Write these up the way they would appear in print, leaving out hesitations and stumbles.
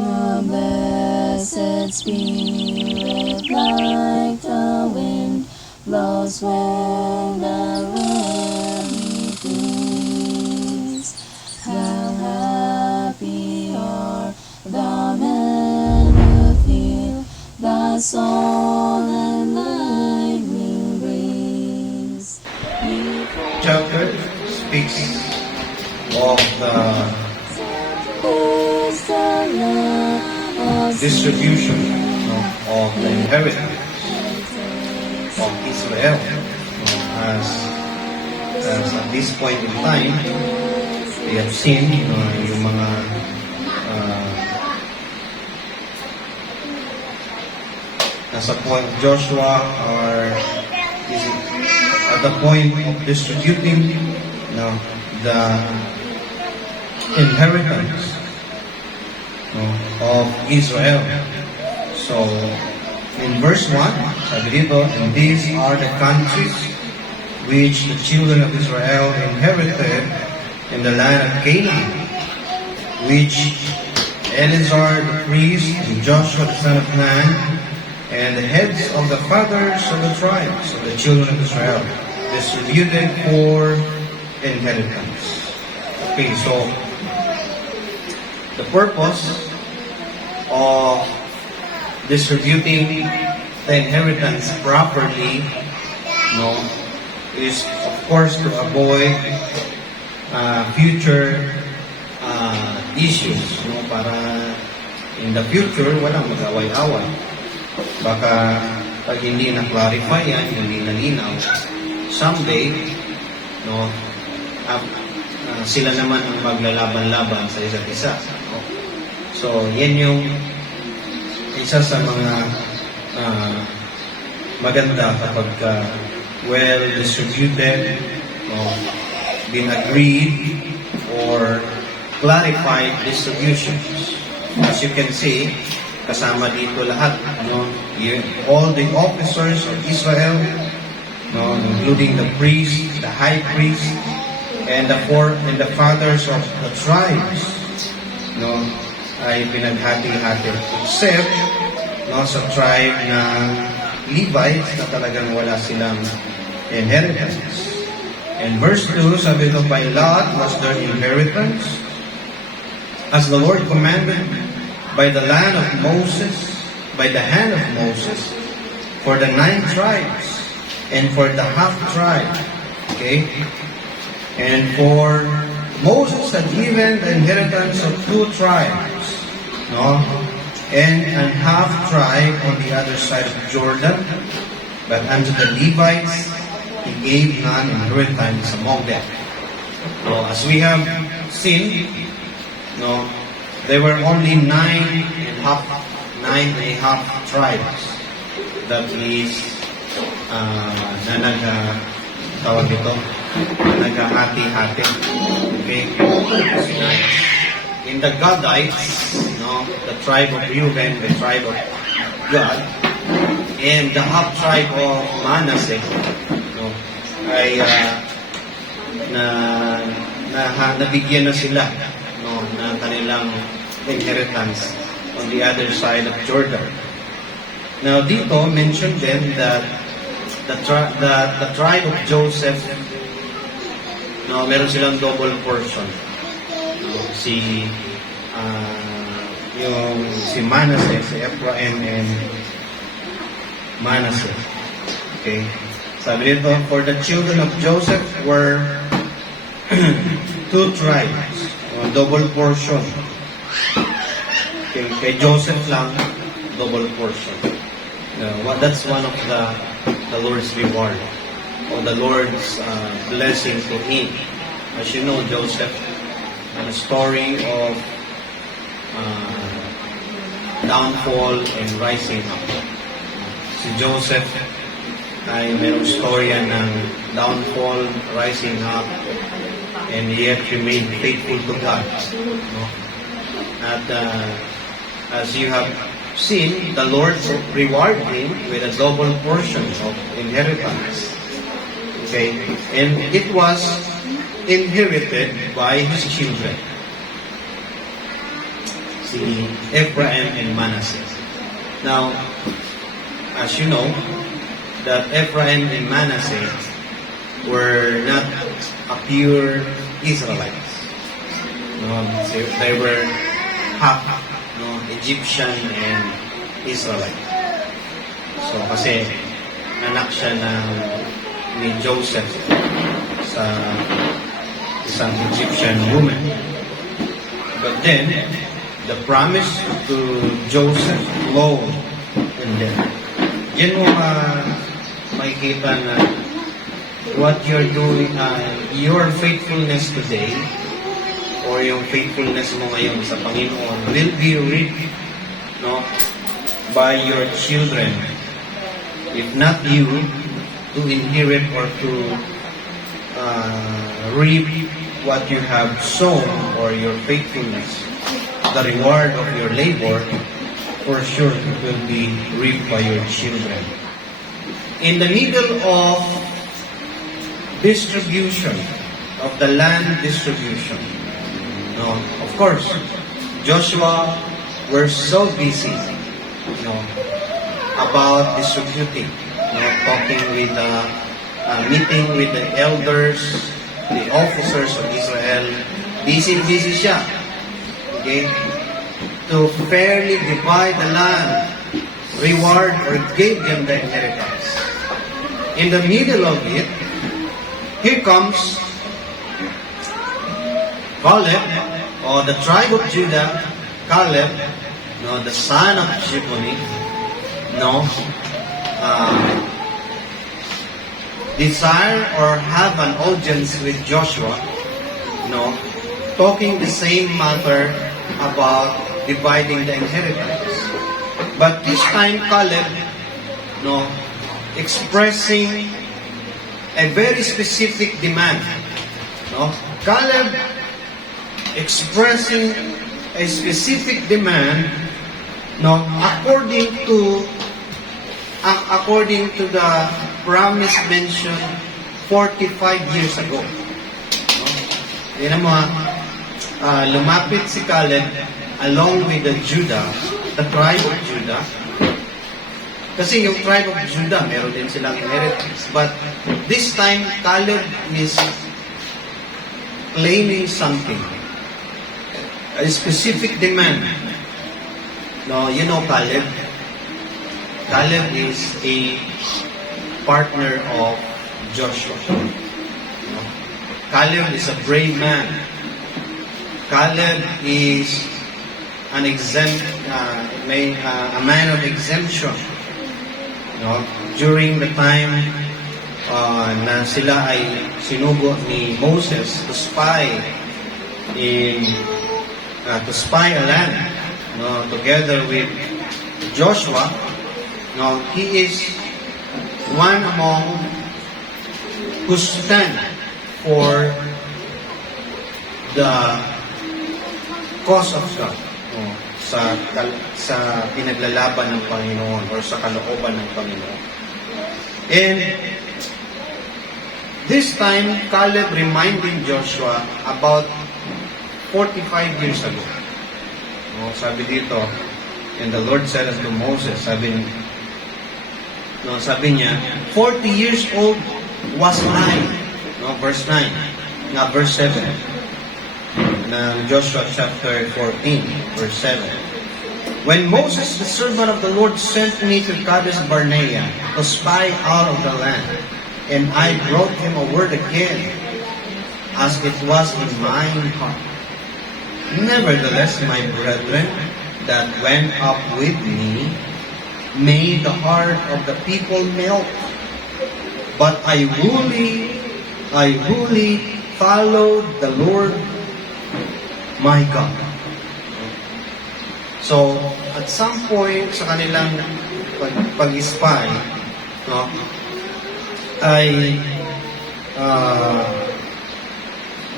The blessed Spirit like the wind blows where the wind please. How happy are the men who feel the soul and lightning breeze. Chapter speaks of the distribution of the inheritance of Israel. As at this point in time, we have seen yung mga nasa point Joshua is at the point of distributing the inheritance of Israel. So, in verse 1, sabi dito, and these are the countries which the children of Israel inherited in the land of Canaan, which Eleazar the priest and Joshua the son of Nun and the heads of the fathers of the tribes of the children of Israel distributed for inheritance. Okay, so the purpose of distributing the inheritance properly is of course to avoid future issues, para in the future walang mag-away-away. Baka pag hindi na-clarify yan, hindi nalinaw, someday sila naman ang maglalaban-laban sa isa't isa. So, yan yung isa sa mga maganda kapag well distributed, been agreed, or clarified distributions. As you can see, kasama dito lahat, all the officers of Israel, including the priest, the high priest, and the fathers of the tribes, ay pinaghati-hati, except sa tribe ng Levites na talagang wala silang inheritance. And verse 2, sabi ito, by lot was their inheritance, as the Lord commanded by the hand of Moses, for the 9 tribes, and for the half tribe. Okay? And for Moses had given the inheritance of 2 tribes, and half tribe on the other side of Jordan, but unto the Levites he gave none inheritance among them. As we have seen, there were only 9 and a half tribes. That is naghahati-hati. Okay? In the Gadites, the tribe of Reuben, the tribe of Gad, and the half tribe of Manasseh, ay nabigyan na sila ng kanilang inheritance on the other side of Jordan. Now dito, mentioned then that the tribe of Joseph, meron silang double portion. Si Manasseh, si Ephraim and Manasseh. Okay? Sabi dito, for the children of Joseph were 2 tribes, double portion. Okay, kay Joseph lang, double portion. That's one of the Lord's reward, or the Lord's blessing to him. As you know, Joseph, a story of downfall and rising up. Si Joseph ay mayroong storya ng downfall, rising up, and yet remain faithful to God. At as you have seen, the Lord rewarded him with a double portion of inheritance. Okay? And it was inherited by his children. si Ephraim and Manasseh. Now, as you know, that Ephraim and Manasseh were not a pure Israelites. No, they were half, no, Egyptian and Israelite. So, kasi anak siya ni Joseph sa isang Egyptian woman. But then, the promise to Joseph flowed in them. Yan mo makikita na what you're doing, your faithfulness today, or yung faithfulness mo ngayon sa Panginoon will be reaped, no, by your children. If not you, to inherit or to reap what you have sown or your faithfulness, the reward of your labor, for sure it will be reaped by your children. In the middle of distribution, of the land distribution, no, of course, Joshua were so busy, about distributing, talking with meeting with the elders, the officers of Israel. Busy siya. Okay? To fairly divide the land, reward or give them the inheritance. In the middle of it, here comes Caleb, or the tribe of Judah, Caleb, the son of Jephunneh, desire or have an audience with Joshua, talking the same matter about dividing the inheritance. But this time Caleb, expressing a very specific demand. Caleb expressing a specific demand, according to the promise mentioned 45 years ago. Yan mo, lumapit si Caleb along with the tribe of Judah. Kasi yung tribe of Judah, meron din silang inheritance. But this time, Caleb is claiming something. A specific demand. You know Caleb? Caleb is a partner of Joshua. Caleb is a brave man. Caleb is a man of exemption. During the time na sila ay sinugo ni Moses to spy a land, together with Joshua. He is one among who stand for the cause of God, sa pinaglalaban ng Panginoon or sa kalooban ng Panginoon. And this time, Caleb reminding Joshua about 45 years ago. Sabi dito, and the Lord said unto Moses, sabi niya, 40 years old was I. Verse 9. Verse 7. ng Joshua chapter 14, verse 7. When Moses, the servant of the Lord, sent me to Kadesh Barnea to spy out of the land, and I brought him a word again, as it was in mine heart. Nevertheless, my brethren that went up with me made the heart of the people melt. But I wholly followed the Lord my God. So, at some point sa kanilang pag-spy, ay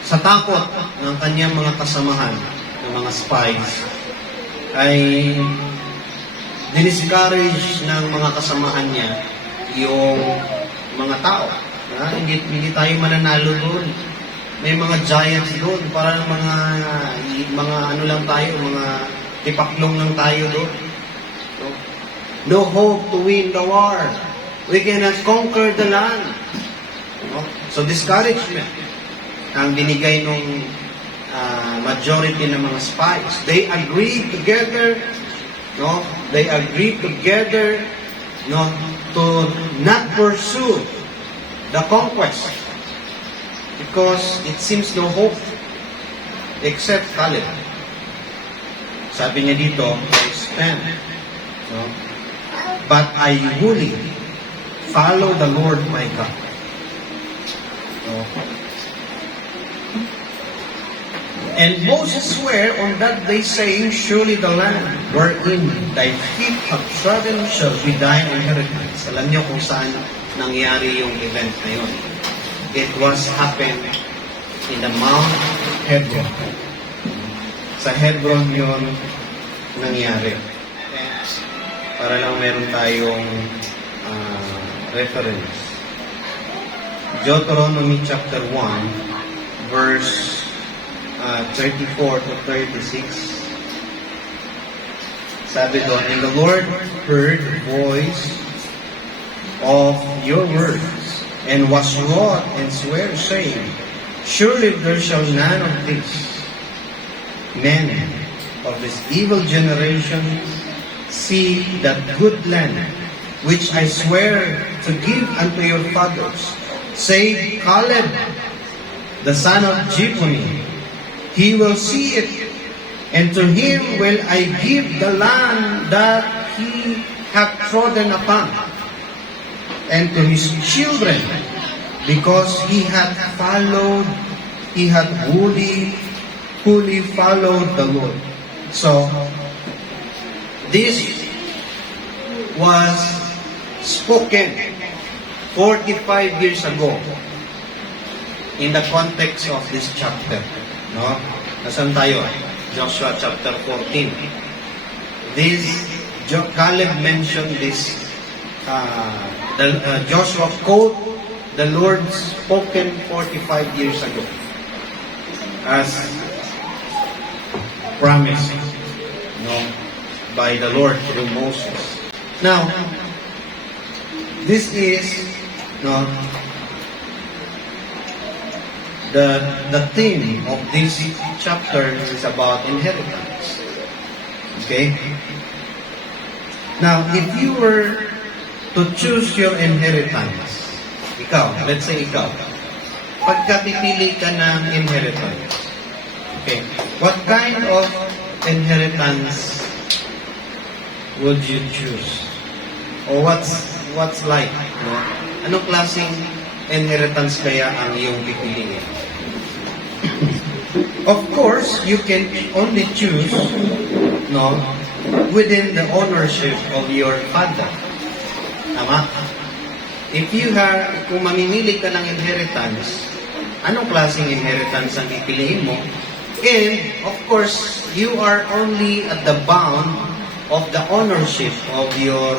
sa takot ng kanyang mga kasamahan, ng mga spies, ay diniscourage ng mga kasamahan niya yung mga tao. Hindi tayo mananalo doon. May mga giants doon, parang mga ano lang tayo, mga Tipaklong lang tayo doon. No hope to win the war. We cannot conquer the land. So discouragement ang binigay nung majority ng mga spies. They agreed together, They agreed together, to not pursue the conquest because it seems no hope except Caleb. Sabi niya dito, I stand, but I wholly follow the Lord my God. And Moses swore on that day, saying, surely the land wherein thy feet have trodden shall be thine inheritance. Alam niyo kung saan nangyari yung event na yun. It was happened in the Mount Hebron. Sa Hebron yun nangyari. Para lang meron tayong reference. Deuteronomy chapter 1, verse 34 to 36. Sabi doon, and the Lord heard the voice of your words, and was wroth and sware, saying, surely there shall none of these men of this evil generation see that good land which I swear to give unto your fathers, save Caleb, the son of Jephunneh. He will see it, and to him will I give the land that he hath trodden upon, and to his children, because he hath wholly followed the Lord. So, this was spoken 45 years ago in the context of this chapter. Nasaan tayo? Joshua chapter 14. Caleb mentioned this. Joshua quote the Lord spoken 45 years ago as promised, by the Lord through Moses. Now, this is the theme of this chapter is about inheritance. Okay? Now, if you were to choose your inheritance, let's say ikaw, pagkapipili ka ng inheritance, okay, what kind of inheritance would you choose? Or what's like? Anong klaseng inheritance kaya ang iyong pipiliin? Of course, you can only choose within the ownership of your father. Tama? Kung mamimili ka ng inheritance, anong klaseng inheritance ang pipiliin mo? And, of course, you are only at the bound of the ownership of your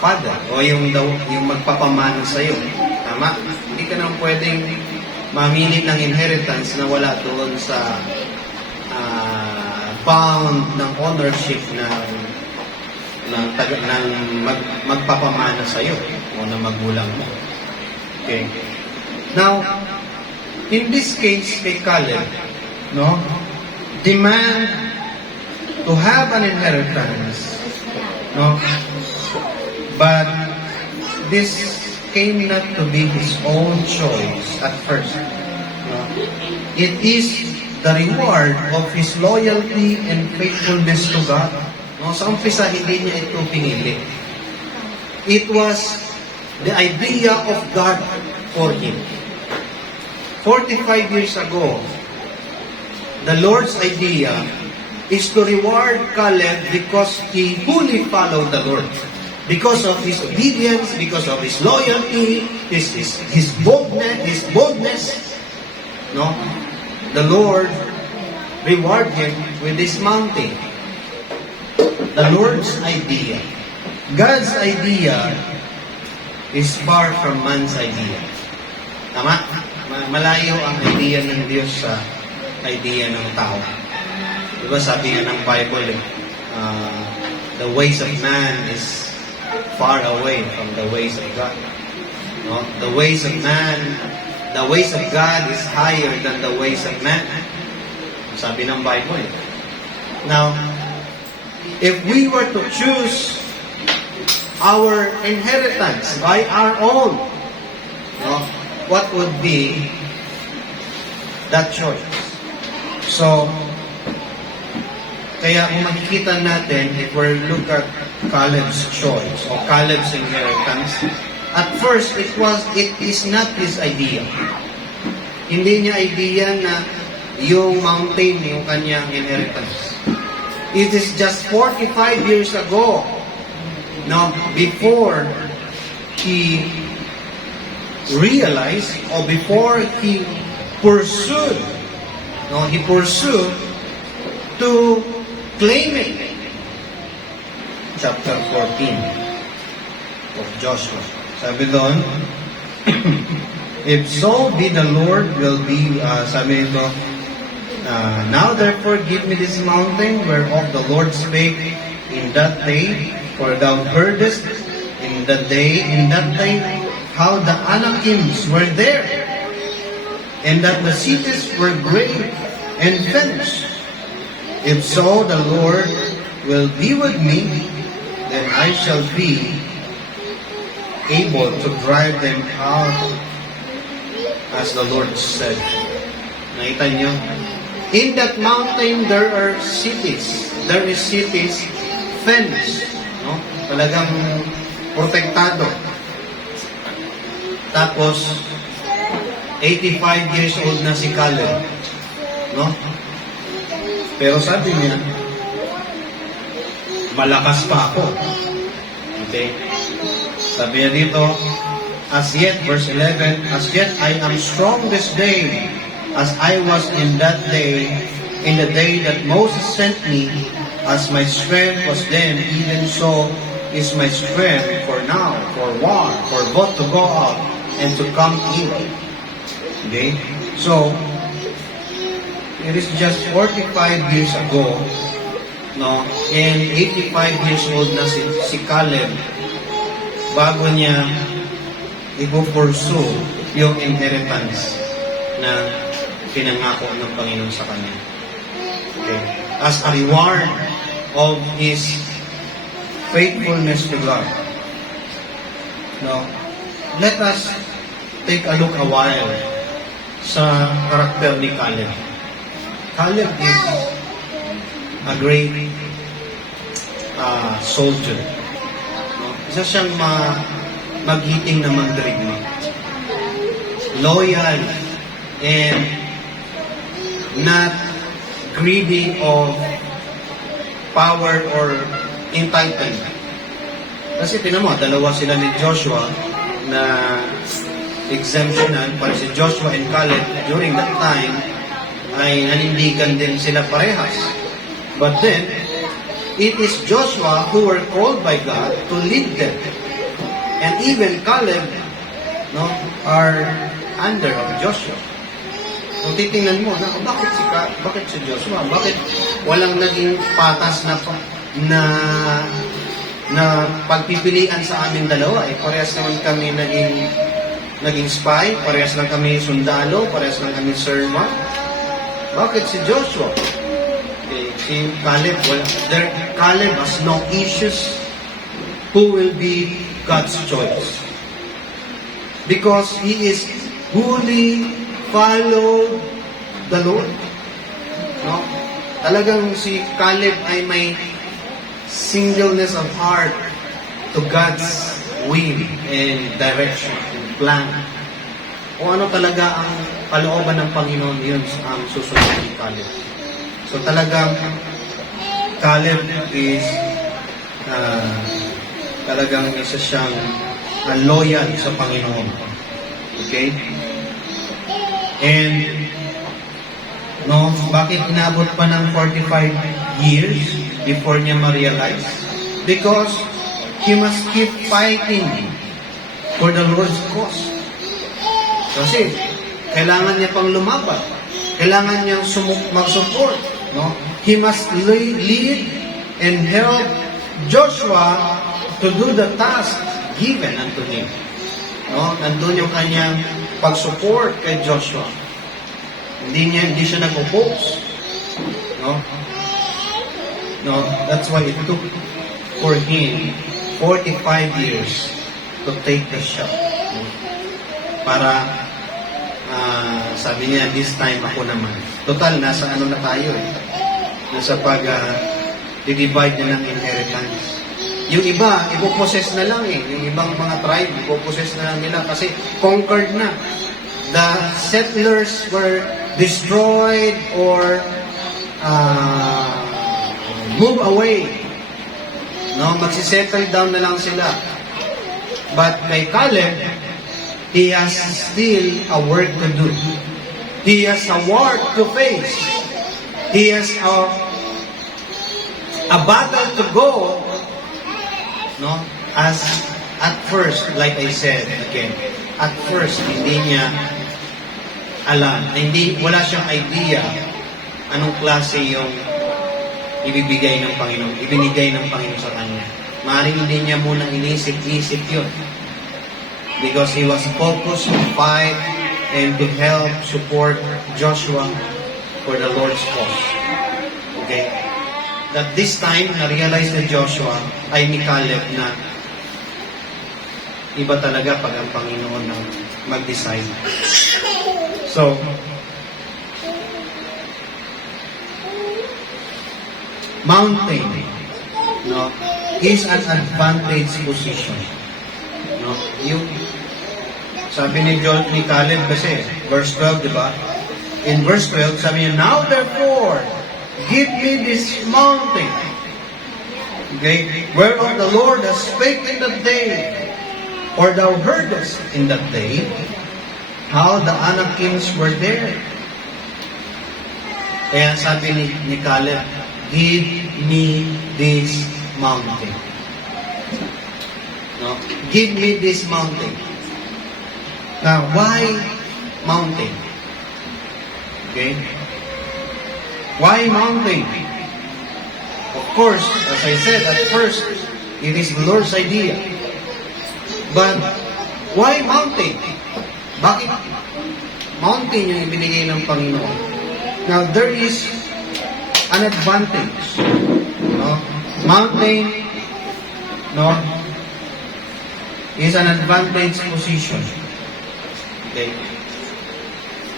father o yung magpapamana sa iyo. Tama? Hindi ka nang pwedeng mamili ng inheritance na wala doon sa bound ng ownership ng magpapamana sa iyo o ng magulang mo. Okay? Now, in this case, kay Caleb, demand to have an inheritance, but this came not to be his own choice at first. It is the reward of his loyalty and faithfulness to God. Sa umpisa, hindi niya ito pinili. It was the idea of God for him. 45 years ago, the Lord's idea is to reward Caleb because he fully followed the Lord. Because of his obedience, because of his loyalty, his boldness, the Lord reward him with this mountain. The Lord's idea. God's idea is far from man's idea. Tama? Malayo ang idea ng Diyos sa idea ng tao. Diba sabi nga ng Bible, the ways of man is far away from the ways of God. No? The ways of man, the ways of God is higher than the ways of man. Sabi ng Bible. Now, if we were to choose our inheritance by our own, no, what would be that choice? So, kaya kung makikita natin, if we look at Caleb's choice or Caleb's inheritance, at first, it is not his idea. Hindi niya idea na yung mountain, yung kanyang inheritance. It is just 45 years ago, no, before he realized or before he pursued to claim it. Chapter 14 of Joshua. Sabi doon, if so be the Lord will be, sabi ito, now therefore give me this mountain whereof the Lord spake in that day, for thou heardest in that day how the Anakims were there, and that the cities were great and fenced. If so the Lord will be with me, then I shall be able to drive them out as the Lord said. Nakita niyo? In that mountain there are cities. There is cities fenced. No? Talagang protektado. Tapos, 85 years old na si Caleb. No? Pero sabi niya, malakas pa ako. Okay? Sabi niya dito, as yet, verse 11, as yet I am strong this day, as I was in that day, in the day that Moses sent me, as my strength was then, even so is my strength for now, for war, for both to go out and to come in. Okay? So, it is just 45 years ago, no, and 85 years old na si Caleb bago niya i-pursue yung inheritance na pinangako ng Panginoon sa kanya. Okay. As a reward of his faithfulness to God. Now, let us take a look a while sa karakter ni Caleb. Caleb is a great soldier. No? Isa siyang maghiting na mandirigma. Loyal and not greedy of power or entitlement. Kasi tinan mo, dalawa sila ni Joshua na exemptionan para si Joshua and Caleb during that time ay nanindigan din sila parehas. But then, it is Joshua who were called by God to lead them. And even Caleb, no, are under of Joshua. Kung titingnan mo, bakit si Joshua? Bakit walang naging patas na pagpipilian sa amin dalawa? Parehas naman kami naging spy, parehas lang kami sundalo, parehas lang kami servant. Bakit si Joshua? Si Caleb, Caleb has no issues who will be God's choice. Because he is wholly followed the Lord. No? Talagang si Caleb ay may singleness of heart to God's will and direction and plan. O ano talaga ang kalooban ng Panginoon, yun ang susunod ni Caleb. So talagang Caleb is talagang isa siyang loyal sa Panginoon. Okay? And no, bakit inabot pa ng 45 years before niya ma-realize? Because he must keep fighting for the Lord's cause. Kasi kailangan niya pang lumaban. Kailangan niyang mag-support, no? he must lead and help Joshua to do the task given unto him. No? Nandun yung kanyang pag-support kay Joshua. Hindi siya nag-oppose. No? No, that's why it took for him 45 years to take the shot. No? Para sabi niya, this time ako naman. Total, nasa ano na tayo eh. Nasa divide na ng inheritance. Yung iba, ipopossess na lang eh. Yung ibang mga tribe, ipopossess na lang nila kasi conquered na. The settlers were destroyed or move away. No, magsisettle down na lang sila. But kay Caleb, he has still a work to do. He has a war to face. He has a battle to go. No? As at first, like I said again, at first hindi niya alam, wala siyang idea anong klase yung ibinigay ng Panginoon sa kanya. Maaaring hindi niya muna inisip-isip yun. Because he was focused to fight and to help support Joshua for the Lord's cause. Okay? That this time, na-realize ni Joshua ay ni Caleb na iba talaga pag ang Panginoon ang mag-decide. So, mountain, no, is an advantage position. No, yung sabi ni Caleb kasi, verse 12, di ba? In verse 12, sabi niya, now therefore, give me this mountain, okay, whereof the Lord has spake in that day, or thou heardest in that day, how the Anakims were there. Kaya sabi ni Caleb, give me this mountain. No? Give me this mountain. Now, why mountain? Okay? Why mountain? Of course, as I said at first, it is the Lord's idea. But, why mountain? Bakit mountain yung ibinigay ng Panginoon? Now, there is an advantage. No? Mountain, no, is an advantage position. Okay?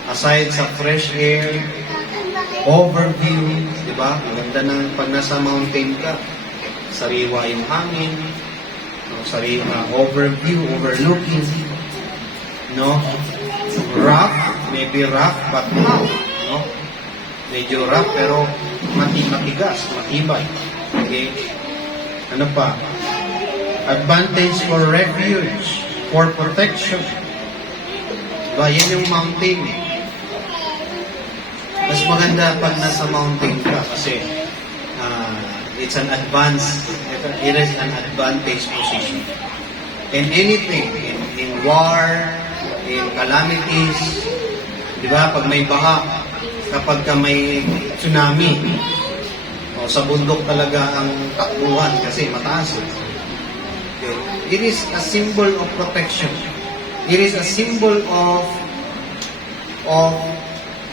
Aside sa fresh air, overview, di ba? Maganda ng pag nasa mountain ka, sariwa yung hangin, no? Sariwa, overview, overlooking, no? Rough, maybe rough, but how? No? Medyo rough, pero matigas, matibay. Okay? Ano pa? Advantage for refuge, for protection. Diba? Yan yung mountain. Mas maganda pag nasa mountain ka kasi it's an it is an advantage position. In anything, in war, in calamities, di ba? Pag may baha, kapag ka may tsunami, sa bundok talaga ang takbuhan kasi mataas. Okay. It is a symbol of protection. It is a symbol of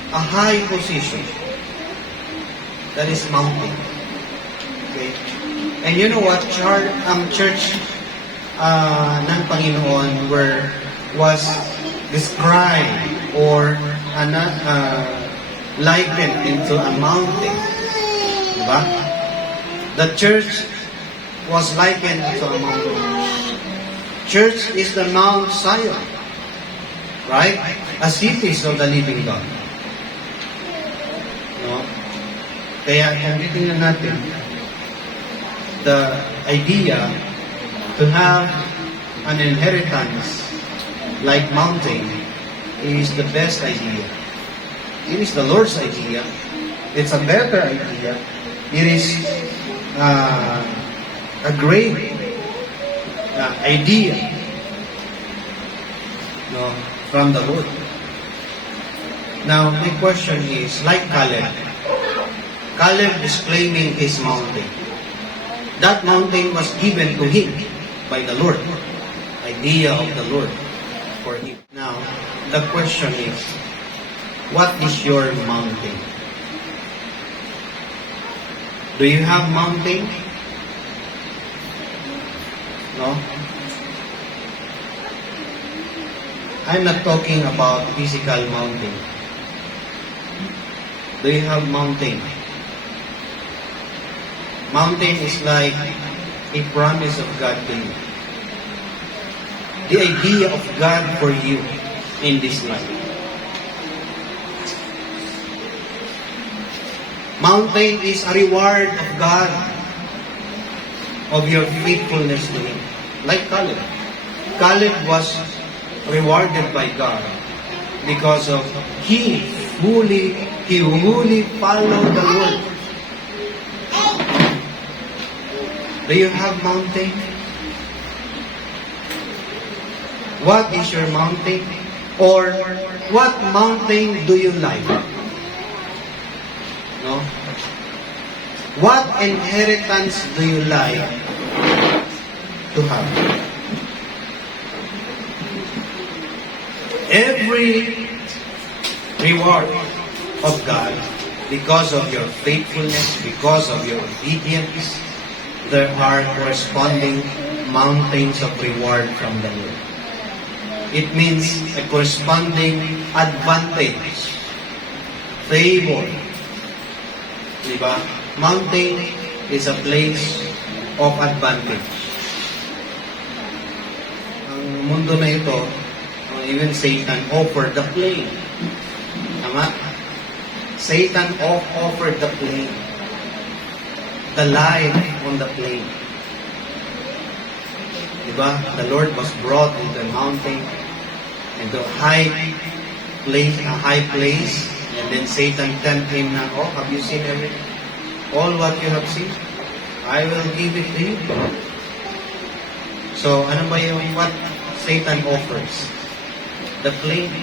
a high position. That is mountain. Okay. And you know what? Ang church ng Panginoon was described or likened into a mountain. Diba? The church was likened to a mountain. Church is the Mount Zion. Right? A city of the living God. No? Kaya, tingnan natin the idea to have an inheritance like mountain is the best idea. It is the Lord's idea. It's a better idea. It is a great idea, no, from the Lord. Now, my question is, like Caleb, Caleb is claiming his mountain. That mountain was given to him by the Lord. Idea of the Lord for him. Now, the question is, what is your mountain? Do you have mountain? No? I'm not talking about physical mountain. Do you have mountain? Mountain is like a promise of God to you. The idea of God for you in this life. Mountain is a reward of God of your faithfulness to Him. Like Caleb. Caleb was rewarded by God because of he fully followed the Lord. Do you have mountain? What is your mountain? Or what mountain do you like? No? What inheritance do you like to have? Every reward of God, because of your faithfulness, because of your obedience, there are corresponding mountains of reward from the Lord. It means a corresponding advantage, favor. Diba? Mountain is a place of advantage. Ang mundo na ito, even Satan offered the plain. Tama? Satan offered the plain. The life on the plain. Diba? The Lord was brought into a mountain, into a high place, and then Satan tempted him na, oh, have you seen everything? All what you have seen? I will give it to you. So, ano ba yung what Satan offers? The plain.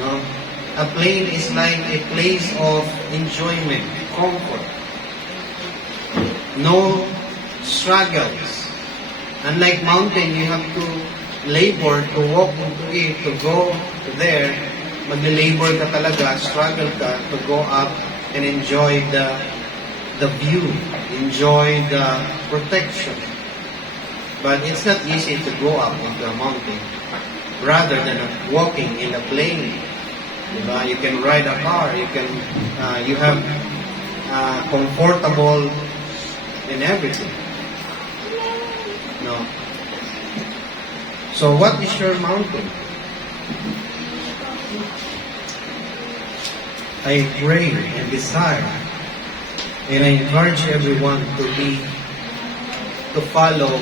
No? A plain is like a place of enjoyment, comfort. No struggles. Unlike mountain, you have to labor to walk into it, to go there. Mag-labor ka talaga, struggle ka to go up and enjoy the view, enjoy the protection. But it's not easy to go up into a mountain rather than walking in a plain. You can ride a car, you have comfortable in everything. No. So what is your mountain? I pray and desire and I encourage everyone to follow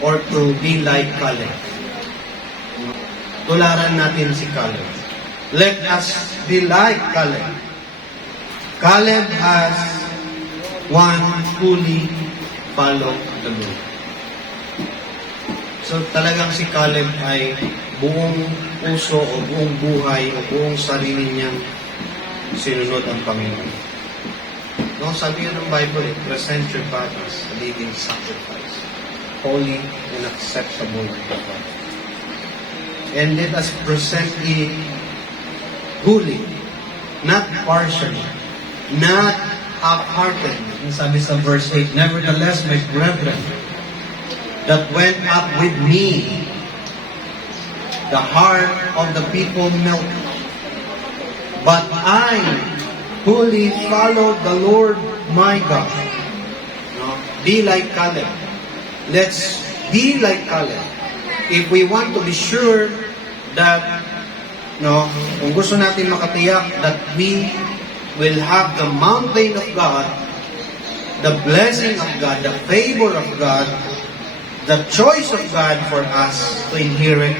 or to be like Caleb. Tularan natin si Caleb. Let us be like Caleb. Caleb has fully followed the Lord. So talagang si Caleb ay buong puso o buong buhay o buong sarili niyang sinunod ang Panginoon. No, sabi ng Bible, present your bodies a living sacrifice, holy and acceptable to God. And let us present it fully, not partially, not half-hearted. And sabi sa verse 8, nevertheless, my brethren, that went up with me, the heart of the people melted. But I fully followed the Lord my God. No? Be like Caleb. Let's be like Caleb. If we want to be sure that, no, kung gusto natin makatiyak that we will have the mountain of God, the blessing of God, the favor of God, the choice of God for us to inherit,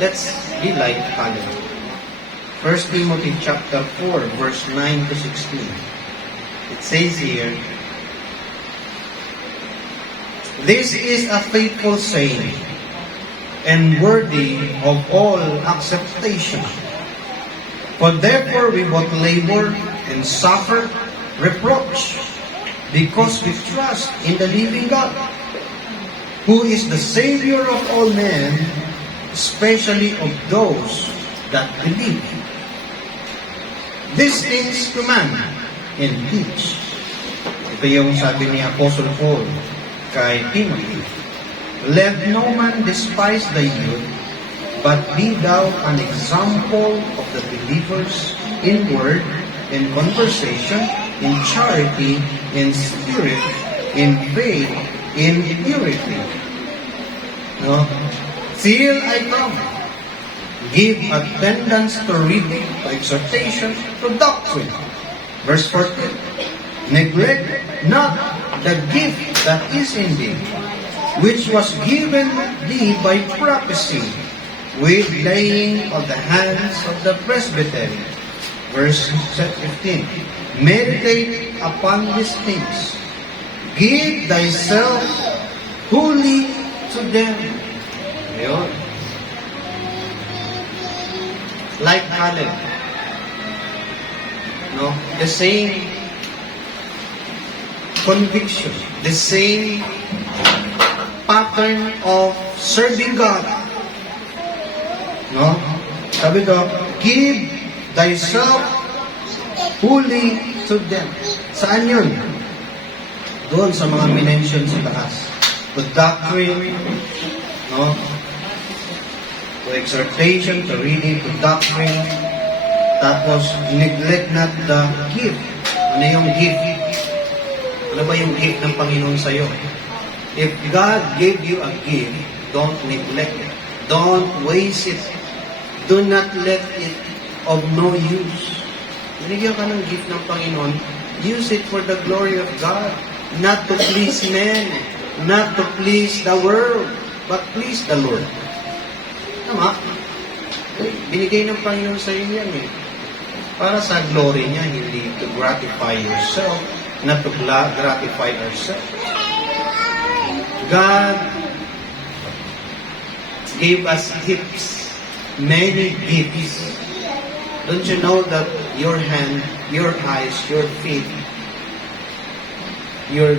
let's be like Caleb. 1 Timothy chapter 4, verse 9 to 16. It says here, this is a faithful saying, and worthy of all acceptation. For therefore we both labor and suffer reproach, because we trust in the living God, who is the Savior of all men, especially of those that believe. These things command and teach. Ito yung sabi ni Apostle Paul kay Timothy. Let no man despise the youth, but be thou an example of the believers in word, in conversation, in charity, in spirit, in faith, in purity. No? Till I come, give attendance to reading, to exhortation, to doctrine. Verse 14. Neglect not the gift that is in thee, which was given thee by prophecy, with laying of the hands of the presbytery. Verse 15. Meditate upon these things. Give thyself wholly to them. Ayun. Like Caleb. No? The same conviction. The same pattern of serving God. No? Sabi ko, give thyself wholly to them. Saan yun? Doon sa mga minention sa taas. To doctrine, no? To exhortation, to reading, to doctrine. Tapos, neglect not the gift. Ano yung gift? Ano ba yung gift ng Panginoon sa'yo? If God gave you a gift, don't neglect it. Don't waste it. Do not let it of no use. Binigyan ka ng gift ng Panginoon, use it for the glory of God. Not to please men, not to please the world, but please the Lord. Tama? Binigay ng Panginoon sa iyo yan eh. Para sa glory niya, hindi to gratify yourself, not to gratify ourselves. God gave us gifts, many gifts. Don't you know that your hand, your eyes, your feet, your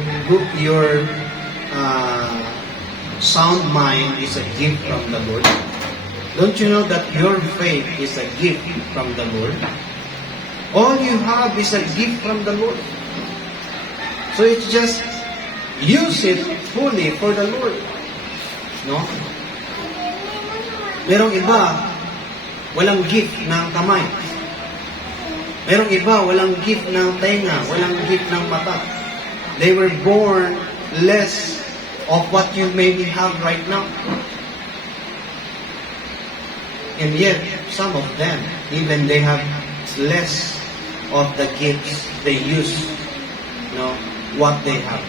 sound mind is a gift from the Lord? Don't you know that your faith is a gift from the Lord? All you have is a gift from the Lord. So it's just use it fully for the Lord. No? Merong iba, walang gift ng kamay. Merong iba, walang gift ng tenga, walang gift ng mata. They were born less of what you maybe have right now. And yet, some of them, even they have less of the gifts they use, what they have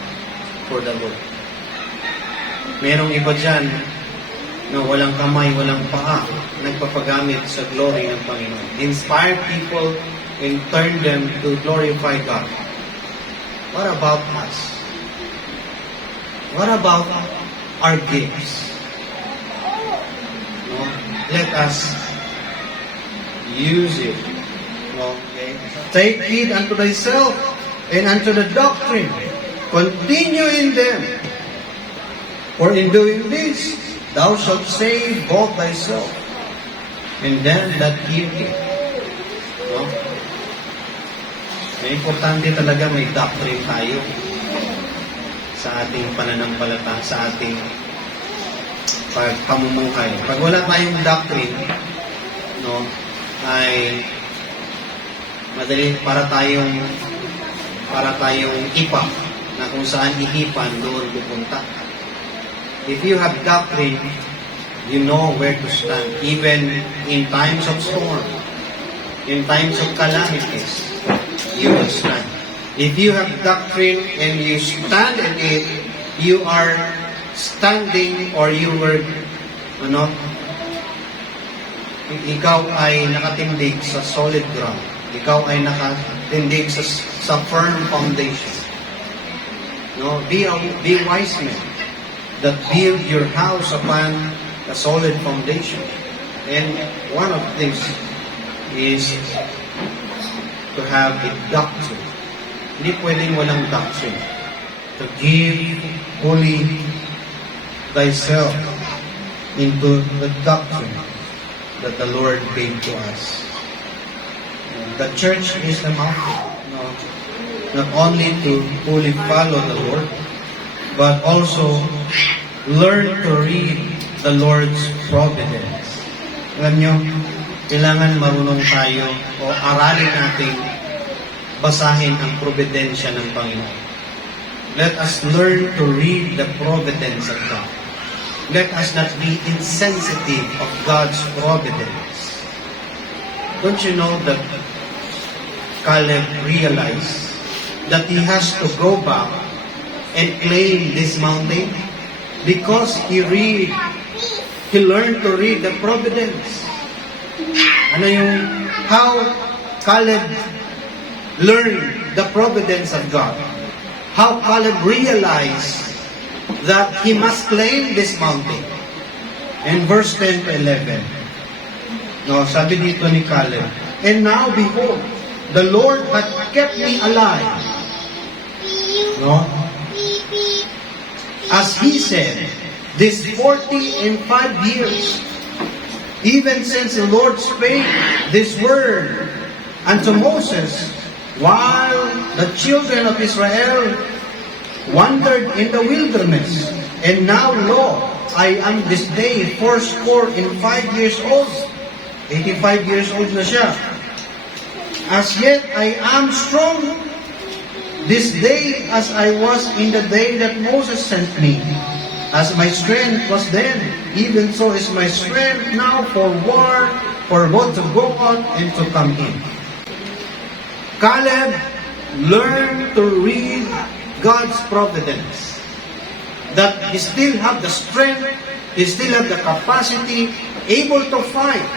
for the Lord. Merong iba dyan, walang kamay, walang paa, nagpapagamit sa glory ng Panginoon. Inspire people and turn them to glorify God. What about us? What about our gifts? Let us use it. Okay? Take heed unto thyself and unto the doctrine. Continue in them. For in doing this, thou shalt save both thyself and them that hear thee. Importante talaga may doctrine tayo sa ating pananampalataya, sa ating pamumuhay. Pag wala tayong doctrine, ay madali para tayong ipa na kung saan ihipan doon pupunta. If you have doctrine, you know where to stand, even in times of storm, in times of calamities, you will stand. If you have doctrine and you stand in it, you are standing or you were, ikaw ay nakatindig sa solid ground. Ikaw ay nakatindig sa firm foundation. Be wise men that build your house upon a solid foundation. And one of these is to have a doctrine. Hindi pwedeng walang doctrine. To give fully thyself into the doctrine that the Lord gave to us. The church is the mountain. Not only to fully follow the Lord, but also learn to read the Lord's providence. Alam nyo, kailangan marunong tayo o aralin natin basahin ang providensya ng Panginoon. Let us learn to read the providence of God. Let us not be insensitive of God's providence. Don't you know that Caleb realized that he has to go back and claim this mountain because he learned to read the providence. Ano yung how Caleb learned the providence of God? How Caleb realized that he must claim this mountain. In verse 10 to 11, sabi dito ni Caleb, and now behold, the Lord had kept me alive. As he said, this 45 years, even since the Lord spake this word unto Moses, while the children of Israel wandered in the wilderness. And now, lo, I am this day 85 years old. 85 years old na siya. As yet I am strong this day as I was in the day that Moses sent me. As my strength was then, even so is my strength now for war, for both to go out and to come in. Caleb learned to read God's providence. That he still have the strength, he still have the capacity, able to fight.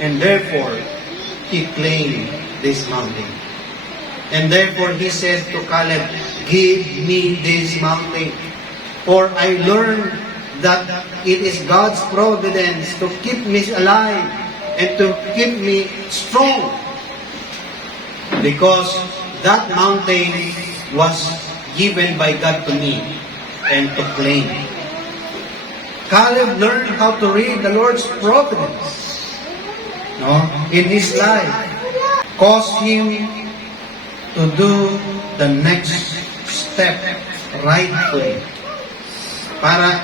And therefore, he claimed this mountain. And therefore, he said to Caleb, give me this mountain. For I learned that it is God's providence to keep me alive and to keep me strong. Because that mountain was given by God to me and to claim. Caleb learned how to read the Lord's providence in his life. Caused him to do the next step rightfully. Para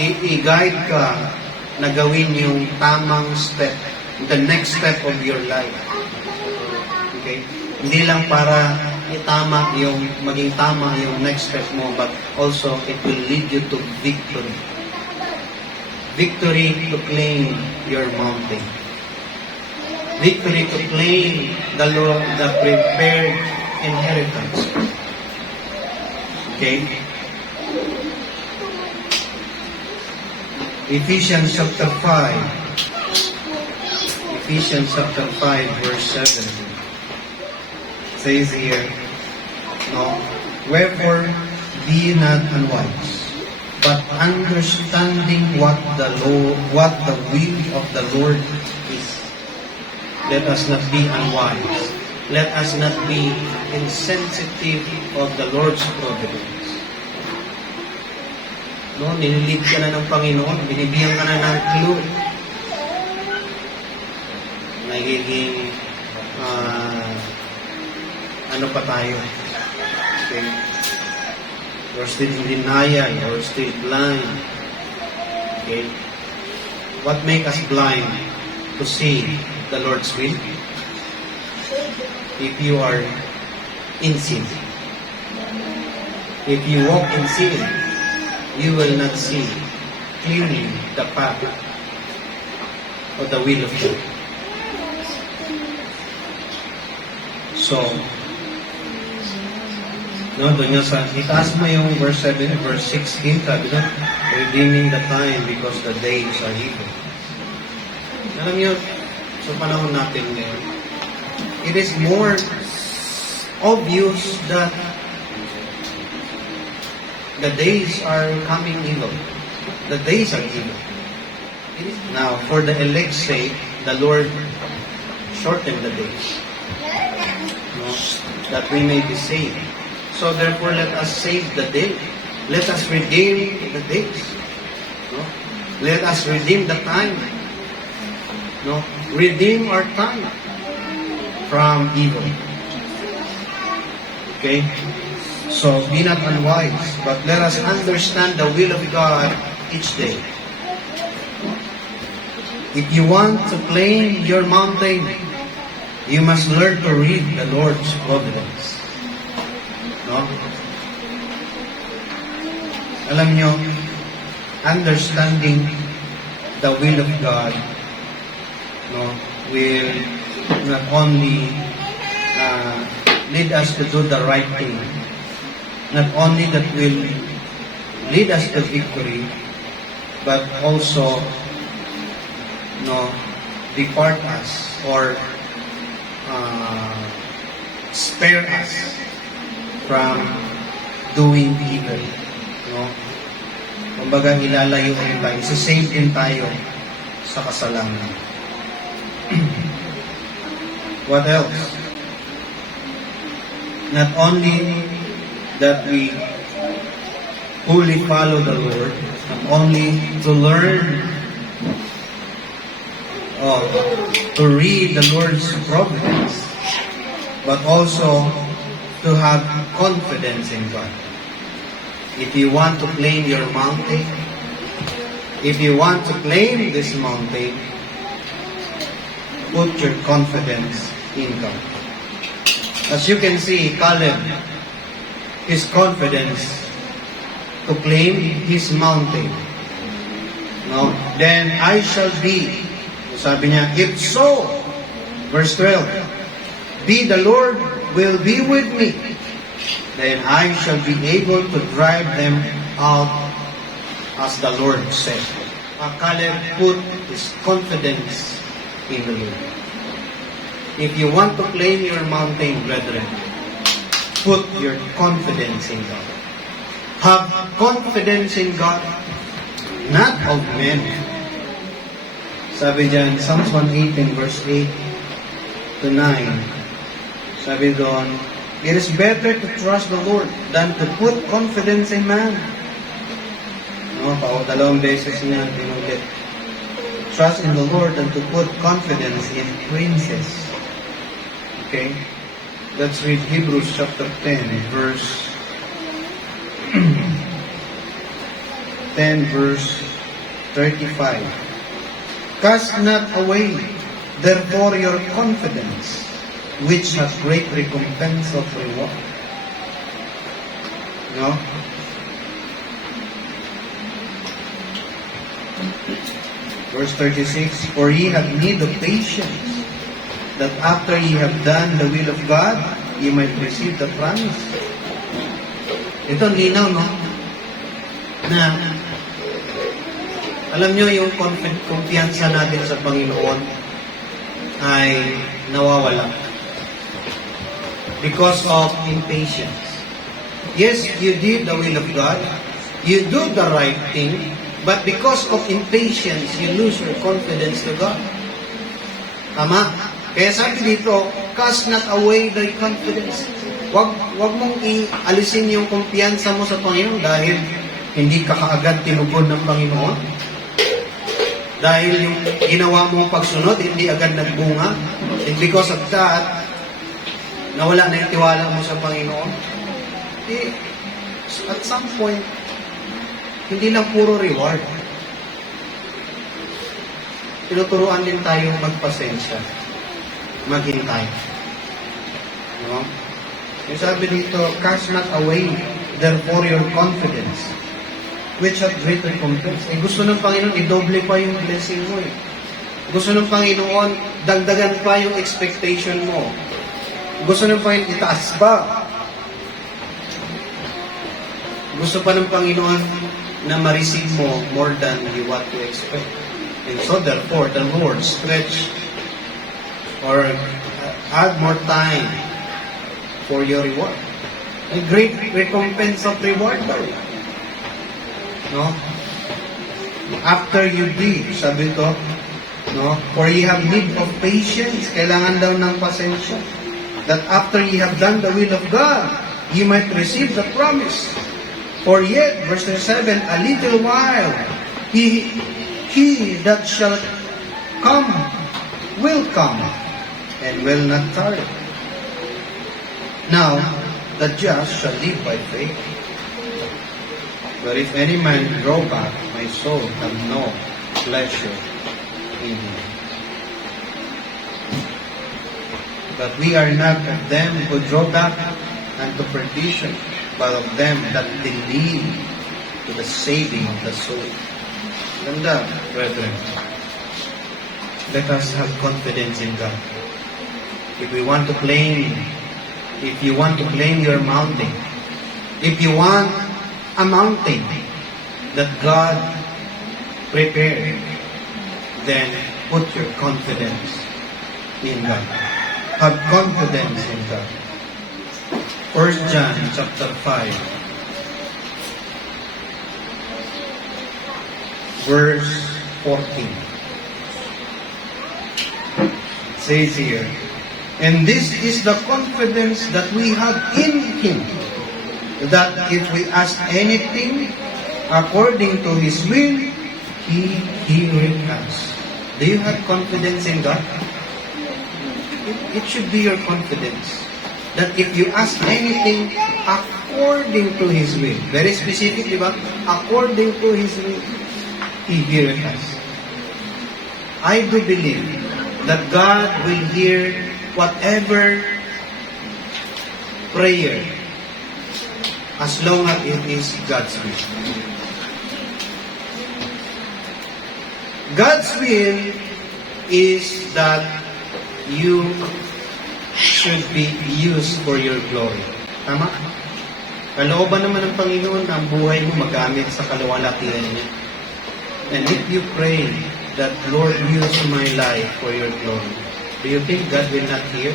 i-guide ka na gawin yung tamang step, the next step of your life. Okay? Hindi lang para maging tama yung next step mo, but also it will lead you to victory. Victory to claim your mountain. Victory to claim the Lord, the prepared inheritance. Okay? Ephesians chapter 5. Ephesians chapter 5 verse 7. Says here, wherefore be not unwise, but understanding what the will of the Lord is. Let us not be unwise. Let us not be insensitive of the Lord's providence. Nililid ka na ng Panginoon, binibigyan ka na ng clue. Nagiging ano pa tayo? Okay. We're still in denial, or still blind. Okay. What make us blind to see the Lord's will? If you are in sin. If you walk in sin, you will not see clearly the path of the will of God. So, doon niya itaas mo yung verse 7, verse 16, sabi doon, redeeming the time because the days are evil. Alam niyo, sa panahon natin ngayon, it is more obvious that the days are coming evil. The days are evil. Now, for the elect's sake, the Lord shortened the days. that we may be saved. So therefore, let us save the day. Let us redeem the days. No? Let us redeem the time. No? Redeem our time from evil. Okay? So, be not unwise, but let us understand the will of God each day. If you want to claim your mountain, you must learn to read the Lord's providence. No? Alam nyo, understanding the will of God, no, will not only lead us to do the right thing, not only that will lead us to victory, but also, no, depart us or spare us from doing evil. No? Kumbaga, ilalayo din tayo. Sasave din tayo sa kasalanan. What else? Not only that we wholly follow the Lord, not only to learn to read the Lord's providence, but also to have confidence in God. If you want to claim your mountain, if you want to claim this mountain, put your confidence in God. As you can see, Caleb, his confidence to claim his mountain. No? Then I shall be, sabi niya, if so, verse 12, be the Lord will be with me, then I shall be able to drive them out as the Lord said. Caleb put his confidence in the Lord. If you want to claim your mountain, brethren, put your confidence in God. Have confidence in God, not of men. Sabi dyan, Psalms 118 verse 8 to 9, sabi doon, it is better to trust the Lord than to put confidence in man. No, dalawang beses niya binulit. Trust in the Lord than to put confidence in princes. Okay? Let's read Hebrews chapter 10, verse 10, verse 35. Cast not away, therefore, your confidence, which has great recompense of reward. No? Verse 36, for ye have need of patience, that after ye have done the will of God, ye might receive the promise. Ito, linaw, no? Na, alam nyo, yung kumpiyansa natin sa Panginoon ay nawawala because of impatience. Yes, you did the will of God, you do the right thing, but because of impatience, you lose your confidence to God. Tama? Kaya sabi dito, cast not away thy confidence. Wag mong ialisin yung kumpiyansa mo sa Panginoon dahil hindi ka kaagad tinugod ng Panginoon. Dahil yung ginawa mong pagsunod, hindi agad nagbunga. And because of that, nawala na yung tiwala mo sa Panginoon. At some point, hindi lang puro reward. Tinuturuan din tayong magpasensya. Maghintay. No? Yung sabi dito, cast not away, therefore your confidence, which hath great recompense. Gusto ng Panginoon, i-double pa yung blessing mo eh. Gusto ng Panginoon, dagdagan pa yung expectation mo. Gusto ng Panginoon, itaas pa. Gusto pa ng Panginoon na ma-receive mo more than you want to expect. And so therefore, the Lord stretch or add more time for your reward. A great recompense of reward daw. No? After you did, sabi to, no? For ye have need of patience, kailangan daw ng pasensya. that after ye have done the will of God, ye might receive the promise. For yet, verse 7, a little while, he that shall come will come, and will not tarry. Now, the just shall live by faith. But if any man draw back, my soul have no pleasure in him. But we are not of them who draw back unto perdition, but of them that believe to the saving of the soul. Ganda, brethren. Let us have confidence in God. If you want to claim your mountain, if you want a mountain that God prepared, then put your confidence in God. Have confidence in God. 1 John chapter 5, verse 14. It says here, and this is the confidence that we have in Him, that if we ask anything according to His will, He heareth us. Do you have confidence in God? It should be your confidence that if you ask anything according to His will, very specifically, but according to His will, He heareth us. I do believe that God will hear whatever prayer as long as it is God's will. God's will is that you should be used for your glory. Tama? Kalooban naman ng Panginoon na ang buhay mo magamit sa kaluwalhatian niya. And if you pray that, Lord, use my life for your glory, do you think God will not hear?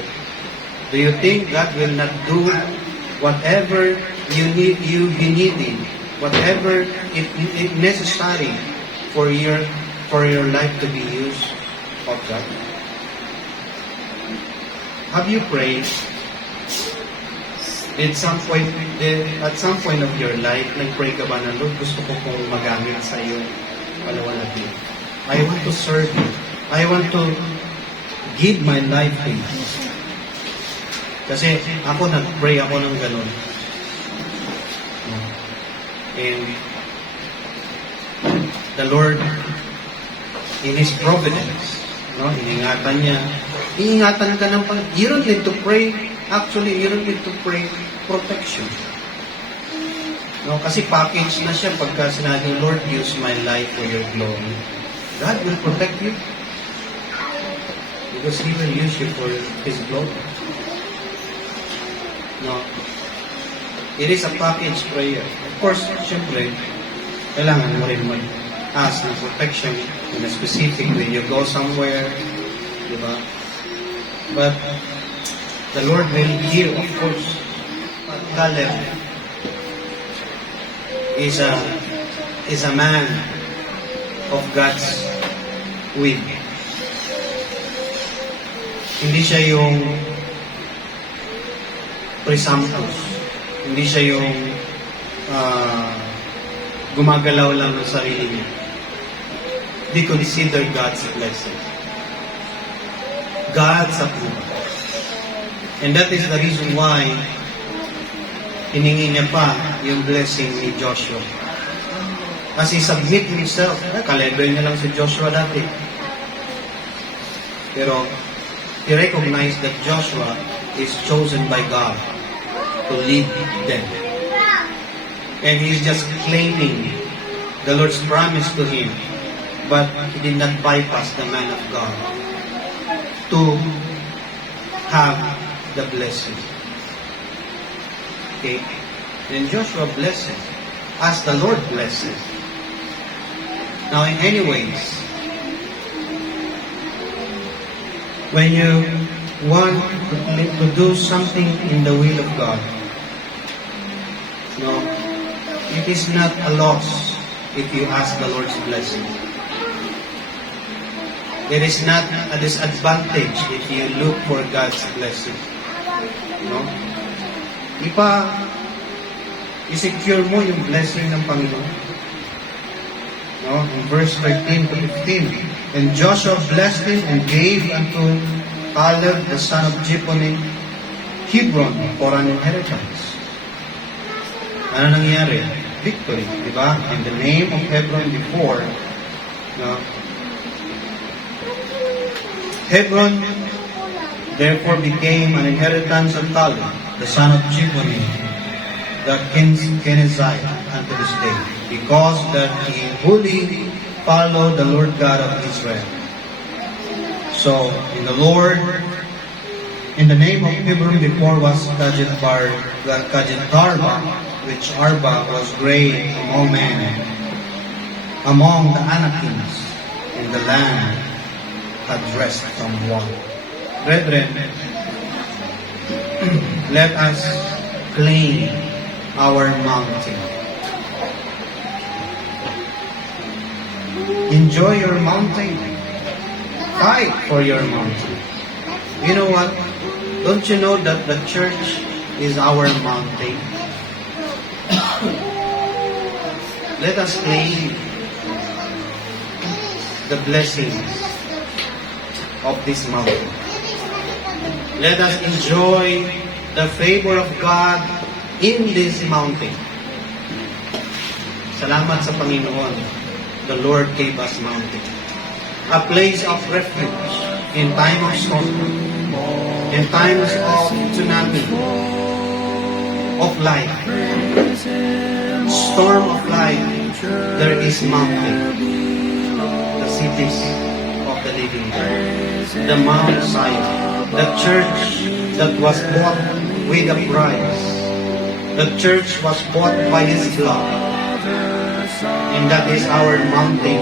Do you think God will not do whatever you needing, whatever it necessary for your life to be used of God? Have you prayed? At some point of your life, nag-pray ka ba na, Lord, gusto ko pong magamit sa iyo, kalawalhatian. I want to serve you. I want to give my life to you. Kasi ako nag-pray ako ng ganun. And the Lord, in His providence, iingatan ka ng Panginoon. You don't need to pray, actually, you don't need to pray protection. No, kasi package na siya pagka sinabi, Lord, use my life for your glory. God will protect you. Because He will use you for His glory. No. It is a package prayer. Of course, syempre, kailangan mo rin mag-ask ng protection in a specific way. You go somewhere, di ba? But the Lord will hear, of course. Caleb is a man of God's will. Hindi siya yung presumptuous. Hindi siya yung gumagalaw lang ng sarili niya. They consider God's blessing. God's approval. And that is the reason why hiningi niya pa yung blessing ni Joshua. Kasi submit himself. Ka-level niya lang si Joshua dati. Pero he recognized that Joshua is chosen by God to lead them. And he's just claiming the Lord's promise to him, but he did not bypass the man of God to have the blessing. Okay? Then Joshua blesses as the Lord blesses. Now, in any ways, when you want to do something in the will of God, no, it is not a loss if you ask the Lord's blessing. It is not a disadvantage if you look for God's blessing. No? I-secure mo yung blessing ng Panginoon. No? In verse 13 to 15. And Joshua blessed him and gave unto Caleb the son of Jephunneh Hebron for an inheritance. Ano nangyari? Victory, di ba? In the name of Hebron before, no? Hebron therefore became an inheritance of Caleb, the son of Jephunneh, the Kenizzite, unto this day, because that he wholly followed the Lord God of Israel. So, in the name of Hebron before was Kajitarba, which Arba was great among men, among the Anakins, in the land had rest from war. Brethren, let us claim our mountain. Enjoy your mountain. Fight for your mountain. You know what? Don't you know that the church is our mountain? Let us claim the blessings of this mountain. Let us enjoy the favor of God in this mountain. Salamat sa Panginoon. The Lord gave us mountain. A place of refuge in time of storm, in times of tsunami, of life, storm of life. There is mountain, the cities of the living God, the Mount Zion, the church that was bought with a price. The church was bought by His blood, and that is our mountain